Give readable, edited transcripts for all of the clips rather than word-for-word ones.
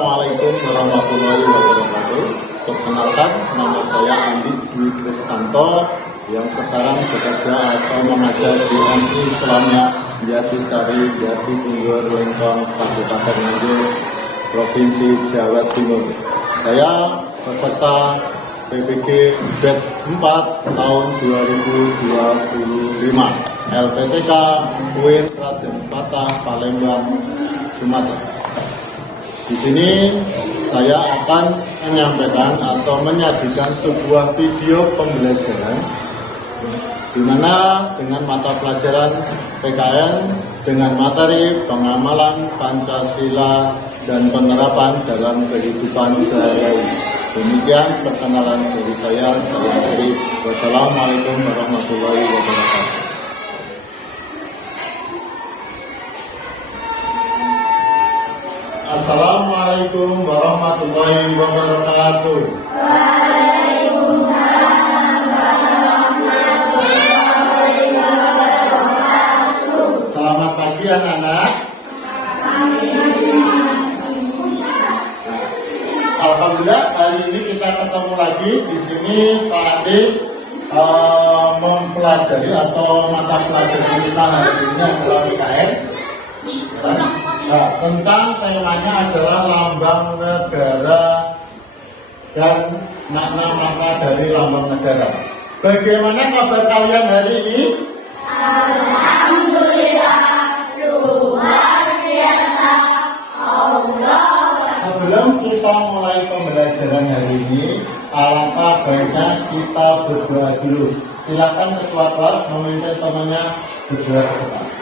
Assalamualaikum warahmatullahi wabarakatuh. Perkenalkan, nama saya Andi Dwi Kristanto yang sekarang bekerja atau mengajar di MI Islamia Jatisari, Jatitinggur, Lengkong, Kabupaten Nganjuk, Provinsi Jawa Timur. Saya peserta PPG Batch 4 tahun 2025 LPTK UIN Raden Patah, Palembang, Sumatera. Di sini saya akan menyampaikan atau menyajikan sebuah video pembelajaran di mana dengan mata pelajaran PKN dengan materi pengamalan Pancasila dan penerapan dalam kehidupan sehari-hari. Demikian perkenalan dari saya Eri. Wassalamualaikum warahmatullahi wabarakatuh. Assalamualaikum warahmatullahi wabarakatuh. Waalaikumsalam warahmatullahi wabarakatuh. Selamat pagi anak-anak. Alhamdulillah hari ini kita ketemu lagi di sini Pak Ade mempelajari atau mata pelajaran kita hari ini adalah PKN. Nah, tentang temanya adalah lambang negara dan makna-makna dari lambang negara. Bagaimana kabar kalian hari ini? Alhamdulillah, luar biasa. Allah. Sebelum kita mulai pembelajaran hari ini, alangkah baiknya kita berdoa dulu. Silakan ketua kelas memimpin temannya berdoa ke depan.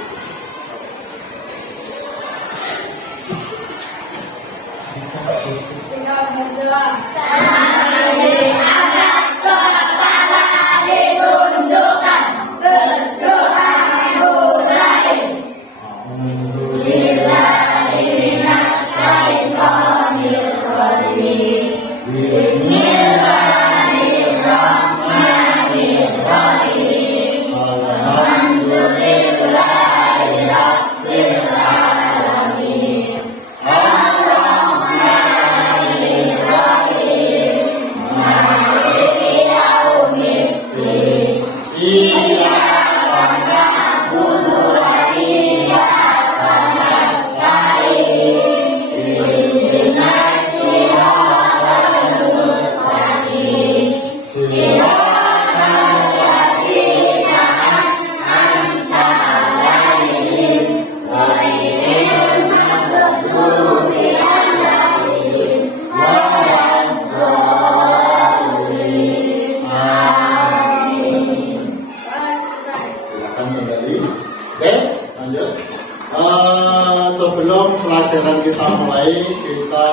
Sebelum pelajaran kita mulai, kita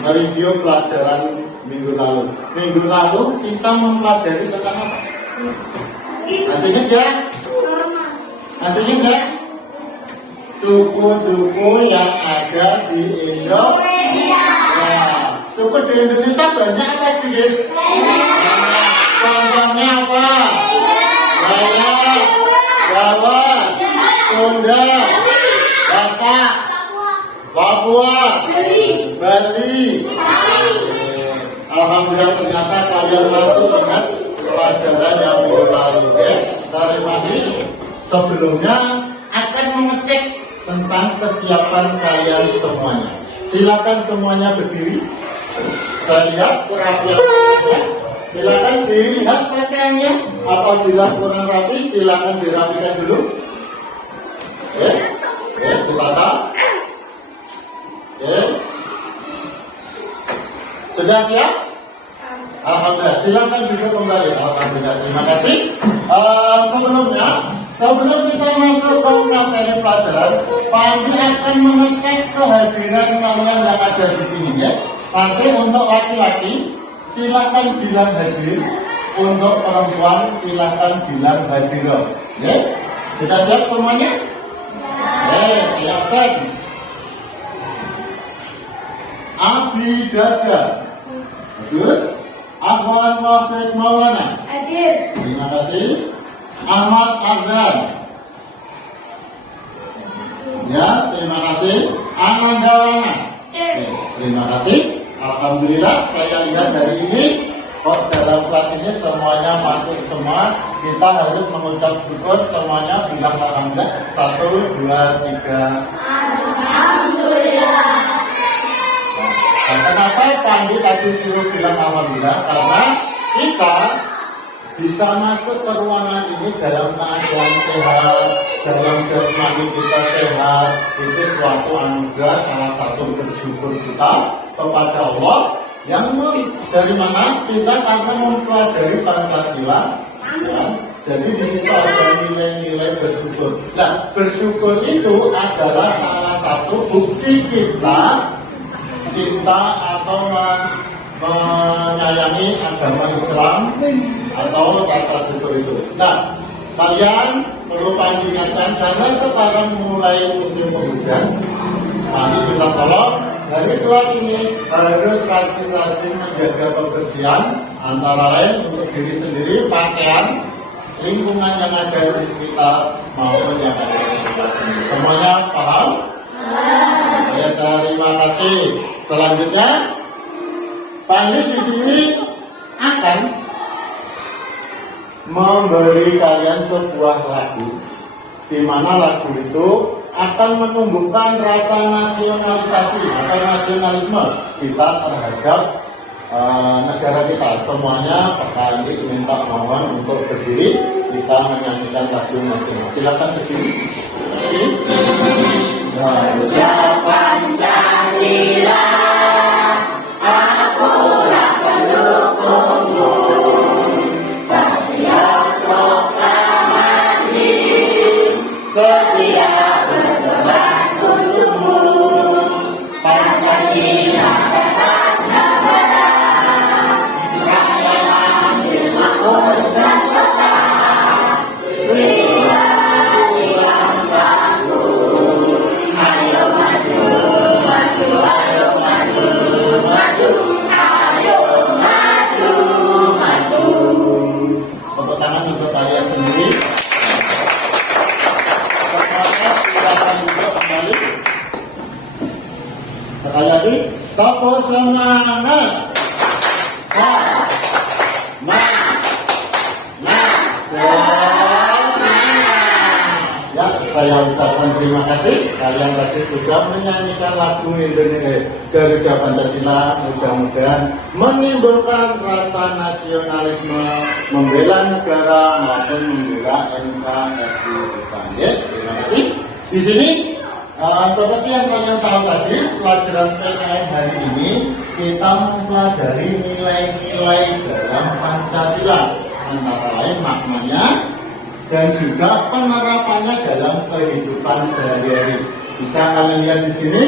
mereview pelajaran minggu lalu. Minggu lalu kita mempelajari tentang apa? Masih ingat ya? Masih ingat ya? Suku-suku yang ada di Indonesia. Nah, suku di Indonesia banyak apa sih guys? Contohnya apa? Dayak, Jawa, Sunda, Batak, Papua, Bali. Alhamdulillah ternyata kalian masuk dengan pelajaran yang minggu lalu. Dari pagi sebelumnya akan mengecek tentang kesiapan kalian semuanya. Silakan semuanya berdiri. Kita lihat kerapiannya. Silakan dilihat pakaiannya. Apabila kurang rapi, silakan dirapikan dulu. Ditata. Sudah siap? Alhamdulillah. Silakan duduk kembali. Alhamdulillah. Terima kasih. Sebelum kita masuk ke materi pelajaran, Pak Andri akan mengecek kehadiran kalian yang ada di sini ya. Nanti untuk laki-laki silakan bilang hadir, untuk perempuan silakan bilang hadir. Ya, sudah siap semuanya? Siapkan. Abidada. Bagus. Ahwan Wafid Maulana. Hadir. Terima kasih. Ahmad Ardan. Ya, terima kasih. Ananda Wana. Terima kasih. Alhamdulillah saya lihat dari ini kok dalam kelas ini semuanya masuk semua. Kita harus mengucap syukur semuanya bilang alhamdulillah. 1, 2, 3. Alhamdulillah. Nah, kenapa Pandi tadi suruh bilang alhamdulillah? Karena kita bisa masuk ke ruangan ini dalam keadaan sehat, dalam jasmani kita sehat. Itu suatu anugerah, salah satu bersyukur kita kepada Allah yang dari mana kita karena mempelajari Pancasila. Ya, jadi di situ ada nilai-nilai bersyukur. Nah, bersyukur itu adalah salah satu bukti kita cinta atau menyayangi agama Islam atau rasa syukur itu. Nah, kalian perlu ingatkan karena sekarang mulai musim penghujan. Mari kita tolong dari kelas ini harus rajin-rajin menjaga kebersihan antara lain untuk diri sendiri, pakaian, lingkungan yang ada di sekitar maupun yang ada di sekitar sini. Semuanya paham? Ya, terima kasih. Selanjutnya, Pandi di sini akan memberi kalian sebuah lagu, di mana lagu itu akan menumbuhkan rasa nasionalisasi atau nasionalisme kita terhadap negara kita. Semuanya akan diminta mohon untuk berdiri, kita menyanyikan lagu nasional. Silakan berdiri. Garuda Pancasila, akulah pendukungmu. Setiap proklamasi, setia berkorban untukmu. Pancasila dasar negara, rakyat ambil makmur sentosa. Tepuk tangan untuk kalian sendiri. Semuanya silakan duduk kembali. Sekali lagi, topo semangat. Ya, saya ucapkan terima kasih. Kalian tadi sudah menyanyikan lagu Indonesia Garuda Pancasila. Mudah-mudahan menimbulkan rasa nasionalisme, membela negara maupun membela NKRI depan. Ya, terima kasih. Di sini, seperti yang kalian tahu tadi, pelajaran PKN hari ini kita mempelajari nilai-nilai dalam Pancasila, antara lain maknanya dan juga penerapannya dalam kehidupan sehari-hari. Bisa kalian lihat di sini,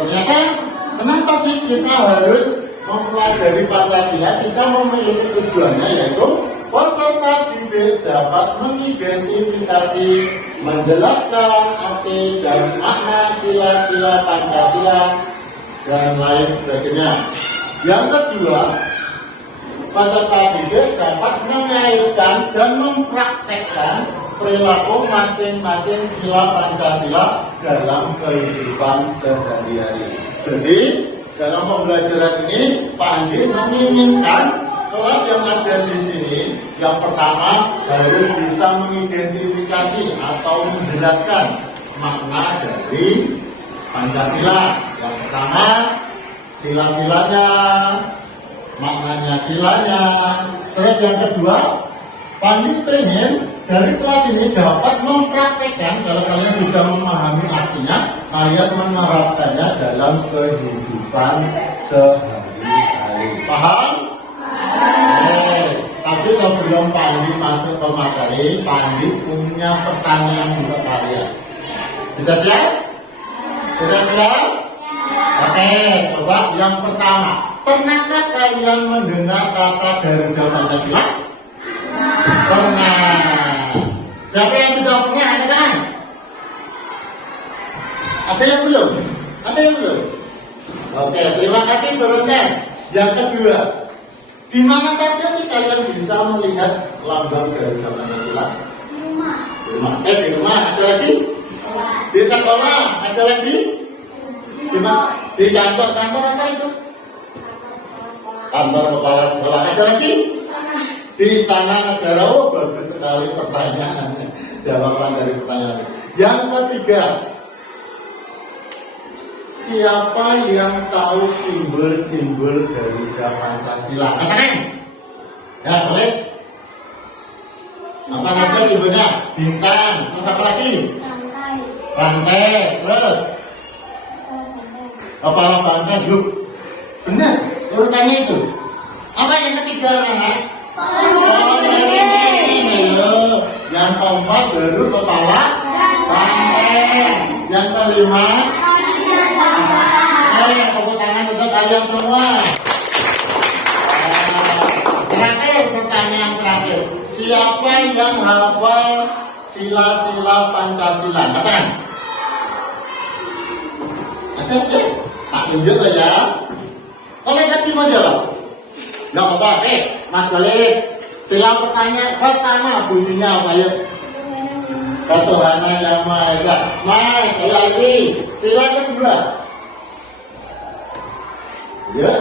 ternyata kenapa sih kita harus mempelajari Pancasila? Kita memiliki tujuannya, yaitu peserta didik dapat mengidentifikasi, menjelaskan arti dan makna sila-sila Pancasila dan lain sebagainya. Yang kedua, peserta didik dapat mengaitkan dan mempraktekkan perilaku masing-masing sila Pancasila dalam kehidupan sehari-hari. Jadi, dalam pembelajaran ini, Pak Andi menginginkan kelas yang ada di sini, yang pertama harus bisa mengidentifikasi atau menjelaskan makna dari Pancasila. Yang pertama, sila-silanya, maknanya silanya. Terus yang kedua, Pandi pengen dari kelas ini dapat mempraktekkan, kalau kalian sudah memahami artinya, kalian menerapkannya dalam kehidupan sehari-hari. Paham? Tapi sebelum Pandi masuk ke materi, Pandi punya pertanyaan untuk kalian. Sudah siap? Sudah siap? Oke, coba yang pertama. Pernahkah kalian mendengar kata Garuda Pancasila? Pernah. Siapa yang sudah pernah? Ada kan? Ada yang belum? Ada yang belum? Oke, terima kasih turunkan. Yang kedua, di mana saja sih kalian bisa melihat lambang Garuda Pancasila? Di rumah. Di rumah. Ada lagi? Di sekolah. Ada lagi? Di mana? Di kantor apa itu? Kantor kepala sekolah. Ada lagi? Di istana negara. Oh, bagus sekali pertanyaannya. Jawaban dari pertanyaan. Yang ketiga, siapa yang tahu simbol-simbol Garuda Pancasila? Katakan. Ya, boleh. Apa saja simbolnya? Bintang. Terus apa lagi? Rantai. Terus kepala banteng. Yuk. Benar. Urutannya itu. Apa yang ketiga, anak? Yang keempat baru kepala banteng. Yang kelima, tepuk tangan untuk kalian semua. Terakhir, pertanyaan terakhir. Siapa yang hafal sila-sila Pancasila? Katakan. Ada ya? Tak tunjuk lah ya. Oleh tadi mau jawab? Nggak apa-apa. Mas Khalid, sila pertama bunyinya apa ya? Ketuhanan yang Maha Esa. Mas, lagi. Sila kedua. Ya.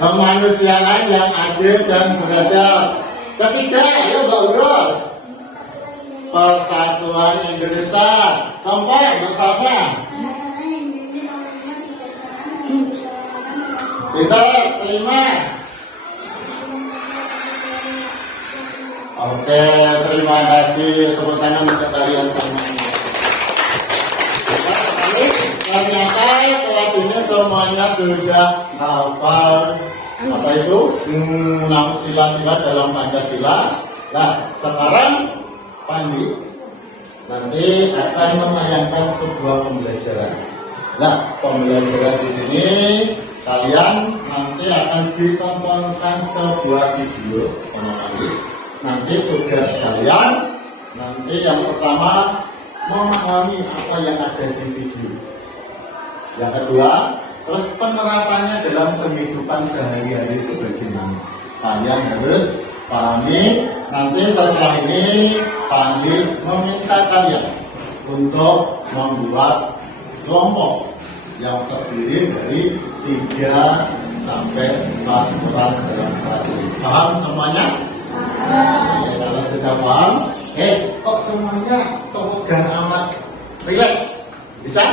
Kemanusiaan yang adil dan beradab. Ketiga, ya Mbak Urul. Persatuan Indonesia. Keempat, Mbak Salsa. Kita kelima. Oke, terima kasih. Tepuk tangan untuk kalian semuanya. Ternyata kelas ini semuanya sudah hafal apa itu? Sila-sila dalam Pancasila. Nah, sekarang Pandi nanti akan menayangkan sebuah pembelajaran. Nah, pembelajaran di sini kalian nanti akan ditontonkan sebuah video sama Pandi. Nanti tugas kalian nanti yang pertama memahami apa yang ada di video. Yang kedua, terus penerapannya dalam kehidupan sehari-hari itu bagaimana? Kalian harus pahami. Nanti setelah ini Pandi meminta kalian untuk membuat kelompok yang terdiri dari 3 sampai 4 orang dalam kelas. Paham semuanya? Ya, kalau sudah paham, kok semuanya tegang amat? Relax, bisa?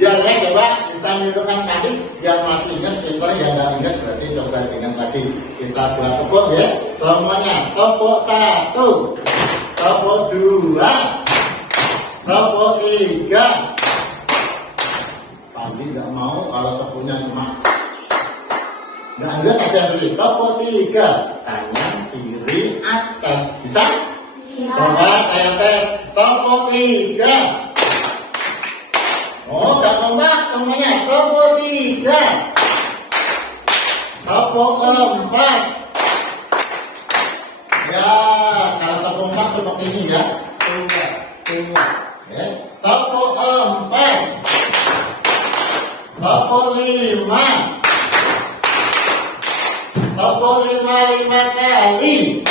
Biar saya coba bisa menunjukkan tadi yang masih ingat, yang nggak ingat berarti coba ingat lagi. Kita buat tepuk ya, semuanya. Tepuk 1, tepuk 2, tepuk 3. Pandi nggak mau kalau tepuknya cuma nggak ada saja beri. Tepuk 3, kanan kiri atas, bisa? Coba saya tes. Tepuk 3. Oh, tak kompak semuanya. Tepuk 3. Tepuk 4. Ya, kalau tepuk 4 seperti ini ya. Ya. Tepuk 4. Tepuk 5. Tepuk 5 kali.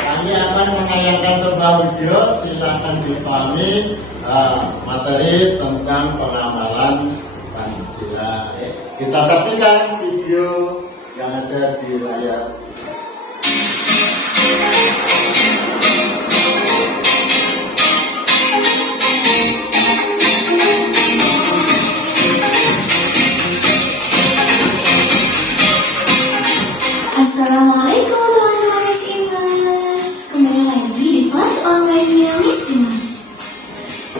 Kami akan menayangkan sebuah video. Silakan dipahami materi tentang pengamalan Pancasila. Kita saksikan video yang ada di layar. Assalamualaikum teman-teman Miss Imas. Kembali lagi di kelas online-nya Miss Imas.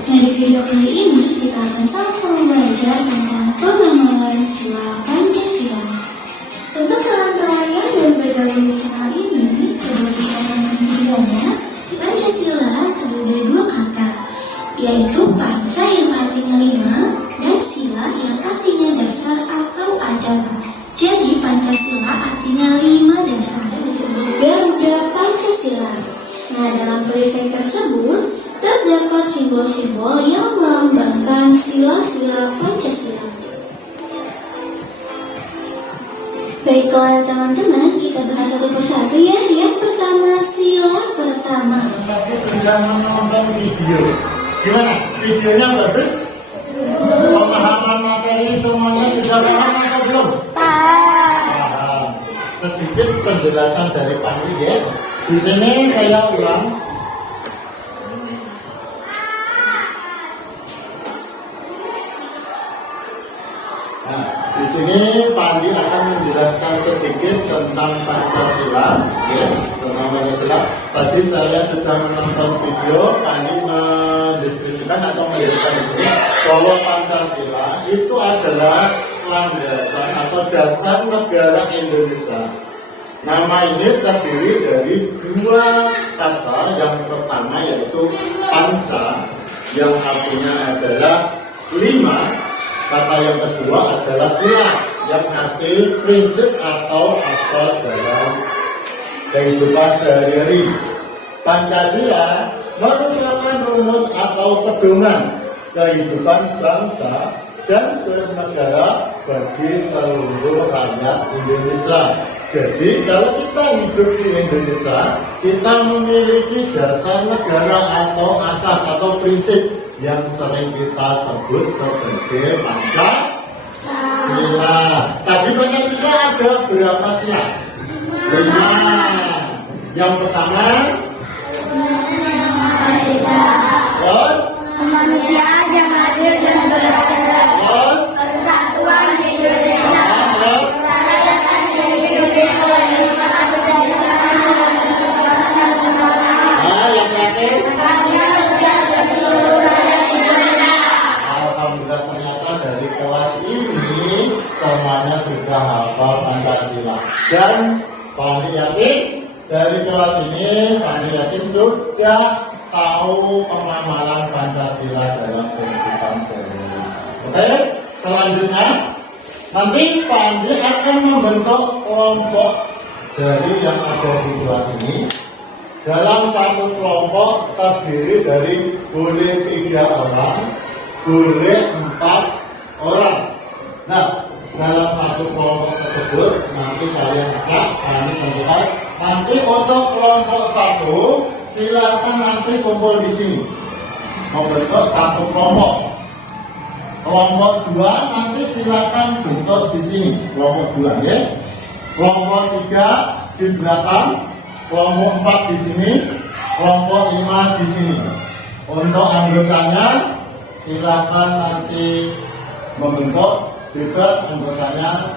Nah, di video kali ini kita akan sama-sama belajar tentang pengamalan sila Pancasila. Untuk teman-teman yang baru bergabung di channel ini, sebagai orang videonya, Pancasila terdiri dari 2 kata, yaitu panca yang artinya 5 dan sila yang artinya dasar atau adab. Jadi Pancasila artinya 5 dasar dan disebut Garuda Pancasila. Nah, dalam perisai tersebut terdapat simbol-simbol yang melambangkan sila-sila Pancasila. Baiklah teman-teman, kita bahas satu persatu ya. Yang pertama, sila pertama. Tapi sudah menonton video. Gimana? Videonya bagus? Pemahaman materi semuanya sudah paham atau belum? Paham. Sedikit penjelasan dari Pak ya. Di sini saya ulang. Nah, di sini Pandi akan menjelaskan sedikit tentang Pancasila, ya, tentang Pancasila. Tadi saya sudah menonton video, Pandi mendeskripsikan atau menjelaskan di sini bahwa Pancasila itu adalah landasan atau dasar negara Indonesia. Nama ini terdiri dari dua kata. Yang pertama yaitu panca, yang artinya adalah 5. Kata yang kedua adalah sila, yang arti prinsip atau asas dalam kehidupan sehari-hari. Pancasila merupakan rumus atau pedoman kehidupan bangsa dan bernegara bagi seluruh rakyat Indonesia. Jadi kalau kita hidup di Indonesia, kita memiliki dasar negara atau asas atau prinsip yang sering kita sebut sebagai Pancasila. Tadi Pancasila ada berapa sila? 5. Yang pertama, terus Kemanusiaan yang adil dan beradab. terus Persatuan Indonesia. terus Kerakyatan yang dipimpin oleh Bapak yang terakhir. Alhamdulillah, ternyata dari kelas ini semuanya sudah hafal Pancasila. Dan Pak yakin dari kelas ini Pak yakin sudah tahu pengamalan Pancasila dalam kehidupan sehari-hari. Oke, selanjutnya nanti Pak Andi akan membentuk kelompok dari yang ada di kelas ini. Dalam satu kelompok terdiri dari boleh 3 orang, boleh 4 orang. Nah, dalam satu kelompok tersebut nanti kalian akan tentukan. Nanti untuk kelompok 1 silakan nanti kumpul di sini membentuk satu kelompok. Kelompok 2 nanti silakan bentuk di sini kelompok 2 ya. Kelompok 3 di belakang, kelompok 4 di sini, kelompok 5 di sini. Untuk anggotanya silakan nanti membentuk bebas anggotanya.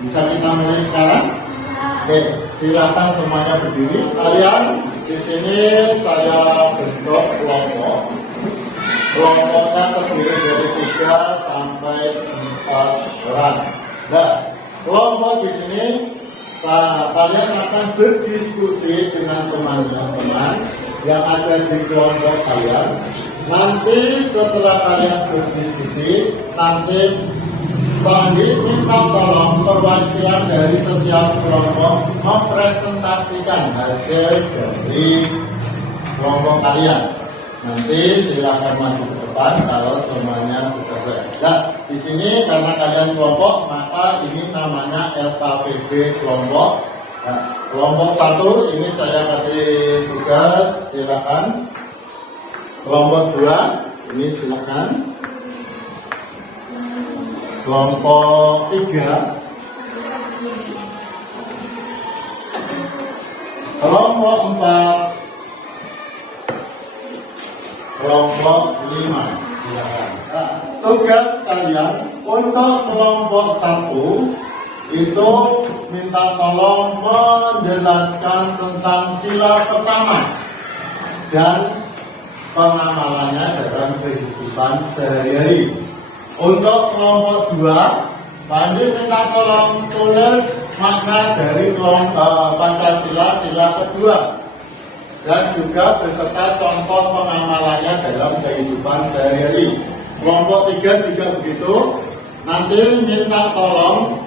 Bisa kita mulai sekarang? Oke, silakan semuanya berdiri. Kalian di sini saya bentuk kelompok. Kelompoknya terdiri dari 3 sampai 4 orang. Nah, kelompok di sini kalian akan berdiskusi dengan teman-teman yang ada di kelompok kalian. Nanti setelah kalian berdiskusi, nanti Bang minta tolong perwakilan dari setiap kelompok mempresentasikan hasil dari kelompok kalian. Nanti silakan maju ke depan kalau semuanya sudah selesai. Nah, di sini karena kalian kelompok, maka ini namanya LKPB kelompok. Nah, kelompok 1 ini saya kasih tugas, silakan. Kelompok 2 ini silakan. Kelompok 3, kelompok 4, kelompok 5. Nah, tugas kalian untuk kelompok 1 itu minta tolong menjelaskan tentang sila pertama dan pengamalannya dalam kehidupan sehari-hari. Untuk kelompok 2, Pandi minta tolong tulis makna dari kelompok Pancasila sila kedua dan juga beserta contoh pengamalannya dalam kehidupan sehari-hari. Kelompok 3 juga begitu. Nanti minta tolong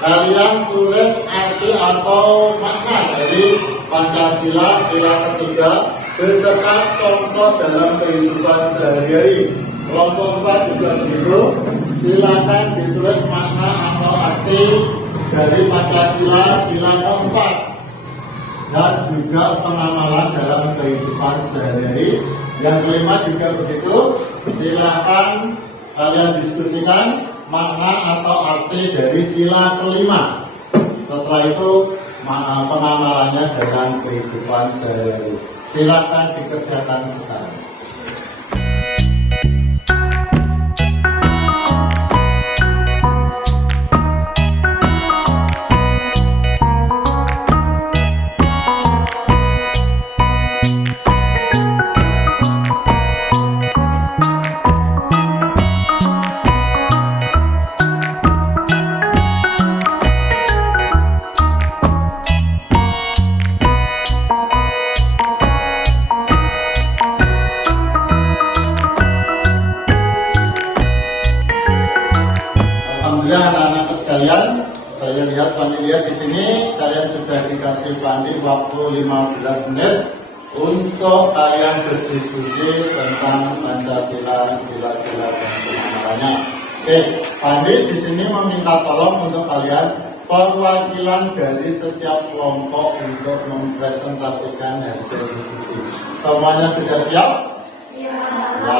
kalian tulis arti atau makna dari Pancasila sila ketiga beserta contoh dalam kehidupan sehari-hari. Kelompok 4 juga begitu. Silakan ditulis makna atau arti dari Pancasila sila keempat dan juga pengamalan dalam kehidupan sehari-hari. Yang kelima juga begitu. Silakan kalian diskusikan makna atau arti dari sila kelima. Setelah itu pengamalannya dalam kehidupan sehari-hari. Silakan dikerjakan sekarang. Alhamdulillah anak-anak sekalian, saya lihat panitia di sini kalian sudah dikasih Pandi waktu 15 menit untuk kalian berdiskusi tentang Pancasila, sila-sila dan pengamalannya. Oke, Pandi di sini meminta tolong untuk kalian perwakilan dari setiap kelompok untuk mempresentasikan hasil diskusi. Semuanya sudah siap? Siap. Ya,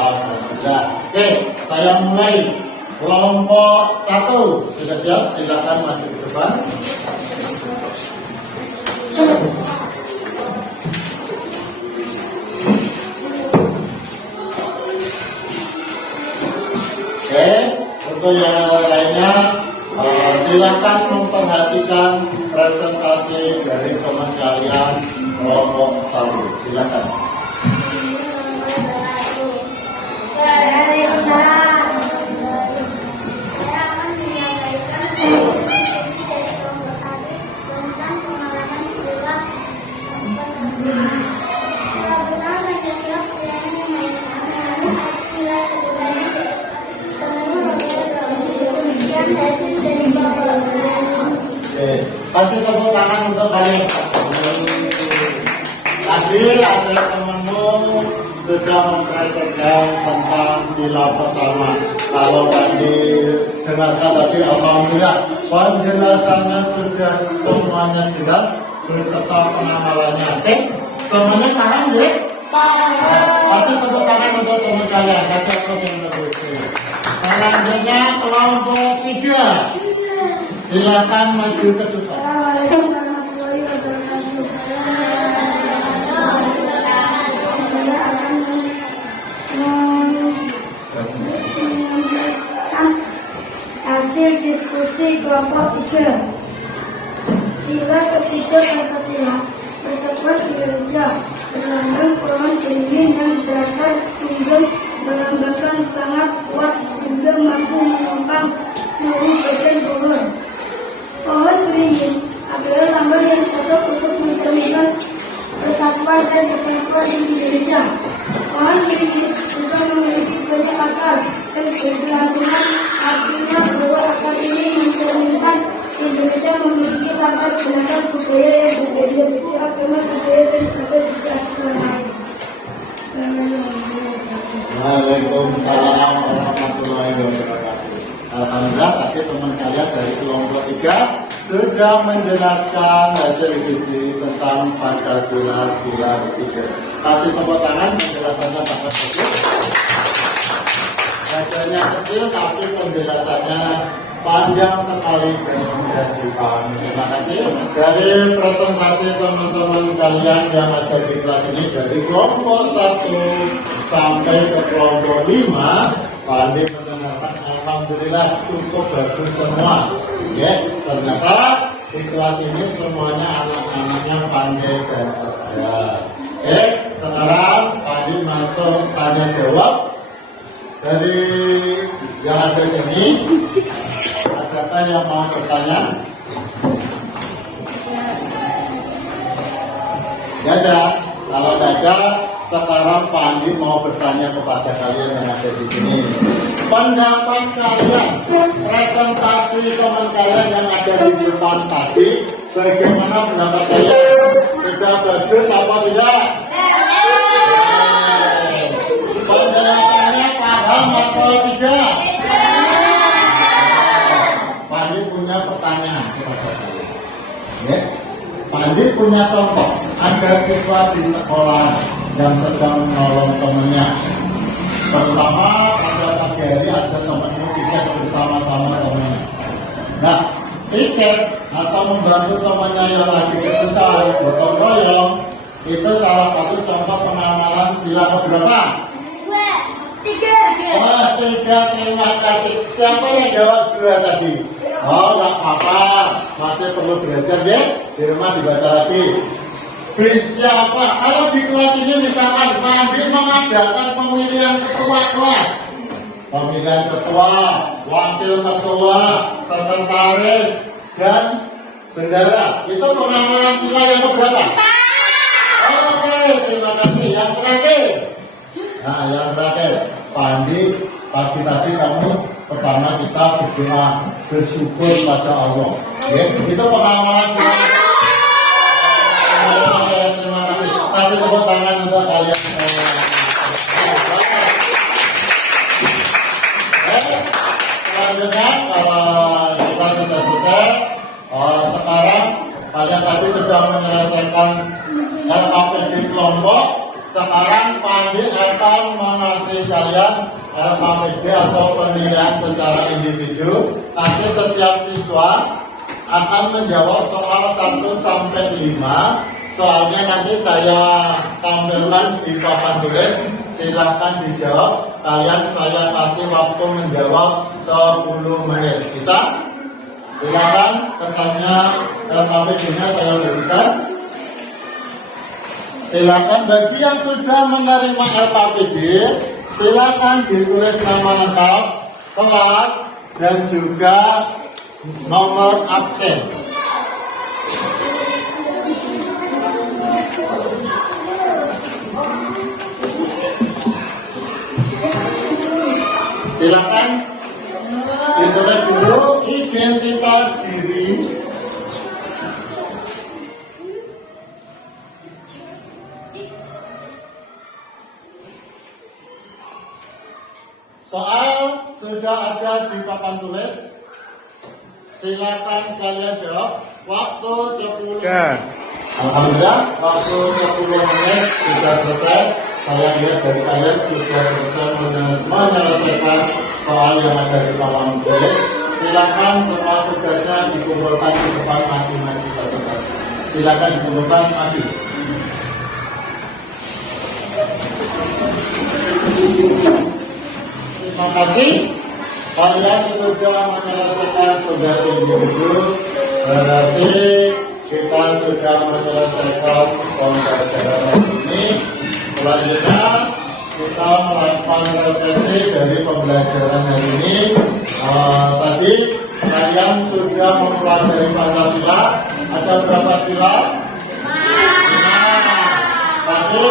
sudah. Oke, saya mulai. Kelompok 1 sudah siap? Silakan maju ke depan. Oke, untuk yang lainnya silakan memperhatikan presentasi dari teman kalian kelompok 1. Silakan. Kasih tepuk tangan untuk kalian. Tadi ada temanmu sudah mempresentasikan tentang sila pertama. Kalau tadi dengarkan tadi alhamdulillah penjelasannya sudah semuanya jelas beserta pengamalannya. Oke, semuanya paham ya? Kasih tepuk tangan untuk teman kalian. Kasih tepuk tangan. Selanjutnya kelompok 3. Silakan maju ke depan. Hasil diskusi kelompok 3. Sila ketiga Pancasila, Persatuan Indonesia, berlambang pohon beringin yang berakar tunggal melambangkan sangat kuat sehingga mampu menopang seluruh bagian pohon. Pohon beringin adalah lambang yang cocok untuk mencerminkan persatuan dan kesatuan di Indonesia. Pohon beringin juga memiliki banyak akar dan bergelantungan, artinya bahwa akar ini mencerminkan Indonesia memiliki latar belakang budaya yang berbeda beda agama, budaya dan juga kesejahteraan lain. Waalaikumsalam warahmatullahi wabarakatuh. Alhamdulillah tadi teman kalian dari kelompok 3 sudah menjelaskan hasil diskusi tentang Pancasila sila ketiga. Kasih tepuk tangan penjelasannya sangat kecil. Hasilnya kecil tapi penjelasannya panjang sekali dan mudah dipahami. Terima kasih. Dari presentasi teman-teman kalian yang ada di kelas ini dari kelompok 1 sampai ke kelompok 5, Pandi mendengarkan alhamdulillah cukup bagus semua. Ya, ternyata di kelas ini semuanya anak-anaknya pandai dan cerdas. Sekarang Pandi masuk tanya jawab dari yang ada di sini. Adakah yang mau bertanya? Ya ada. Kalau ada, sekarang Pandi mau bertanya kepada kalian yang ada di sini. Pendapat kalian, presentasi teman kalian yang ada di depan tadi, bagaimana pendapat kalian? Sudah bagus apa tidak? Penjelasannya paham atau tidak? Pandi Andi punya pertanyaan kepada kalian. Ya. Pak Andi punya contoh agar siswa di sekolah yang sedang menolong temannya. Pertama, pada pagi hari ada temannya piket bersama-sama temannya. Nah, piket atau membantu temannya yang lagi kesusahan, gotong royong, itu salah satu contoh pengamalan sila keberapa? 3. Oh, 3, terima kasih. Siapa yang jawab 2 tadi? Oh, nggak apa-apa. Masih perlu belajar ya. Di rumah dibaca lagi. Bisa apa? Kalau di kelas ini misalkan Andi mengadakan pemilihan ketua kelas. Pemilihan ketua, wakil ketua, sekretaris, dan bendara. Itu pengamalan sila yang keberapa? Oke, terima kasih. Yang terakhir. Nah, yang terakhir, Pak Andi, pagi tadi kamu pertama kita berdoa bersyukur pada Allah. Ya, itu pengamalan sila. Terima kasih. Kasih tepuk tangan untuk kalian. Selanjutnya, kita sudah selesai. Sekarang kalian tadi sudah menyelesaikan LKPD kelompok. Sekarang Pak Andi akan mengasih kalian LKPD atau penilaian secara individu. Nanti setiap siswa akan menjawab soal 1 sampai 5. Soalnya nanti saya tampilkan di papan tulis. Silahkan dijawab. Kalian saya kasih waktu menjawab 10 menit. Bisa? Silakan kertasnya LKPD-nya saya berikan. Silakan bagi yang sudah menerima LKPD, silakan ditulis nama lengkap, kelas, dan juga nomor absen. Silakan ditulis dulu identitas diri. Soal sudah ada di papan tulis. Silakan kalian jawab. Waktu 10 menit. Alhamdulillah, waktu 10 menit sudah selesai. Saya lihat dari kalian sudah selesai menyelesaikan soal yang ada di papan tulis. Silakan semua tugasnya dikumpulkan di depan masing-masing satu-satu. Silakan dikumpulkan maju. Terima kasih. Kalian sudah menyelesaikan tugas individu. Berarti kita sudah menyelesaikan pembelajaran ini. Selanjutnya kita melakukan refleksi dari pembelajaran hari ini. Tadi kalian sudah mempelajari Pancasila. Ada berapa sila? 5. Tadi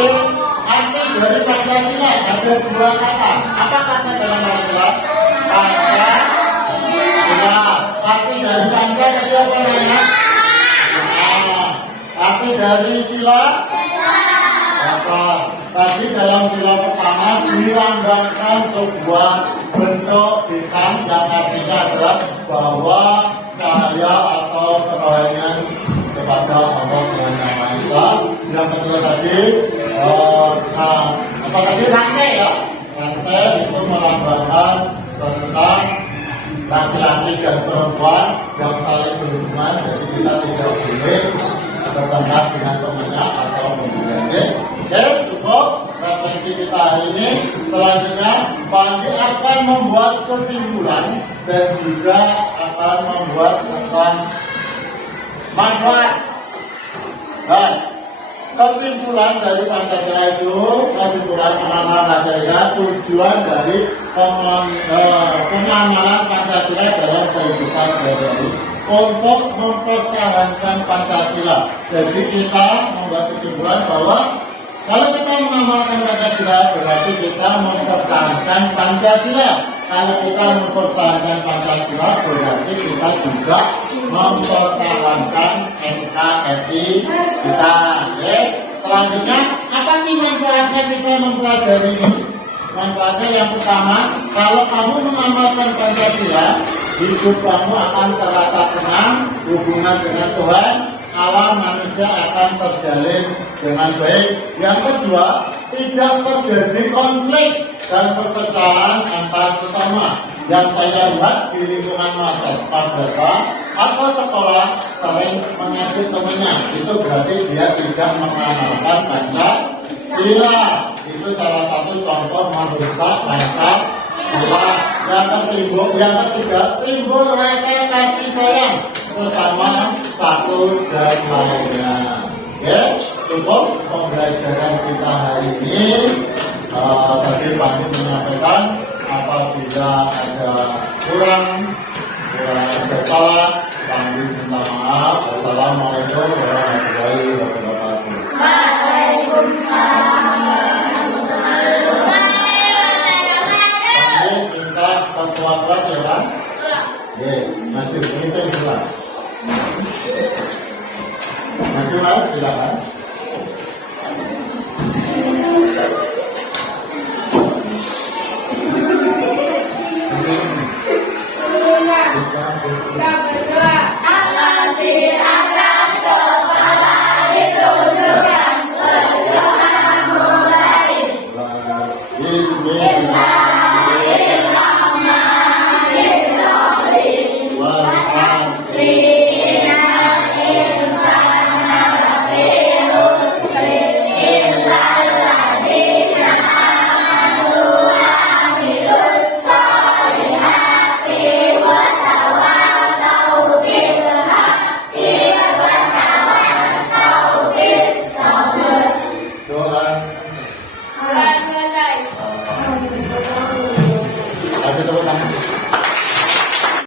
arti dari Pancasila ada 2 kata. Apa kata dalam Pancasila? Pancasila. Arti dari Pancasila tadi apa namanya? Arti dari sila? Tadi dalam sila pertama dilambangkan sebuah bentuk bintang yang artinya adalah bahwa cahaya atau serahnya kepada Allah Subhanahu wa Ta'ala. Yang kedua tadi, apa tadi rantai ya? Rantai itu melambangkan tentang laki-laki dan perempuan yang saling berhubungan. Jadi kita tidak boleh bertengkar dengan temannya atau membuatnya. Oke, cukup refleksi kita hari ini. Selanjutnya, Pak Andi akan membuat kesimpulan dan juga akan membuat tentang manfaat. Nah, kesimpulan dari Pancasila itu, kesimpulan pengamalan Pancasila, tujuan dari pengamalan Pancasila dalam kehidupan sehari-hari untuk mempertahankan Pancasila. Jadi kita membuat kesimpulan bahwa kalau kita mengamalkan Pancasila berarti kita mempertahankan Pancasila. Kalau kita mempertahankan Pancasila berarti kita juga mempertahankan NKRI kita. Oke. Selanjutnya, apa sih manfaatnya kita mempelajari ini? Manfaatnya yang pertama, kalau kamu mengamalkan Pancasila, hidup kamu akan terasa tenang, hubungan dengan Tuhan, alam manusia akan terjalin dengan baik. Yang kedua, tidak terjadi konflik dan perpecahan antar sesama. Yang saya lihat di lingkungan madrasah atau sekolah sering mengejek temannya, itu berarti dia tidak mengamalkan Pancasila. Itu salah satu contoh merusak Pancasila. Yang ketiga, timbul rasa kasih sayang bersama satu dan lainnya. Oke, cukup pembelajaran kita hari ini. Tadi Pak menyampaikan apabila ada kurang ada salah, kami minta maaf. Assalamualaikum warahmatullahi wabarakatuh. Waalaikumsalam. Minta ketua kelas ya Pak? Oke, maju, ini kelas. Maju Mas, silakan.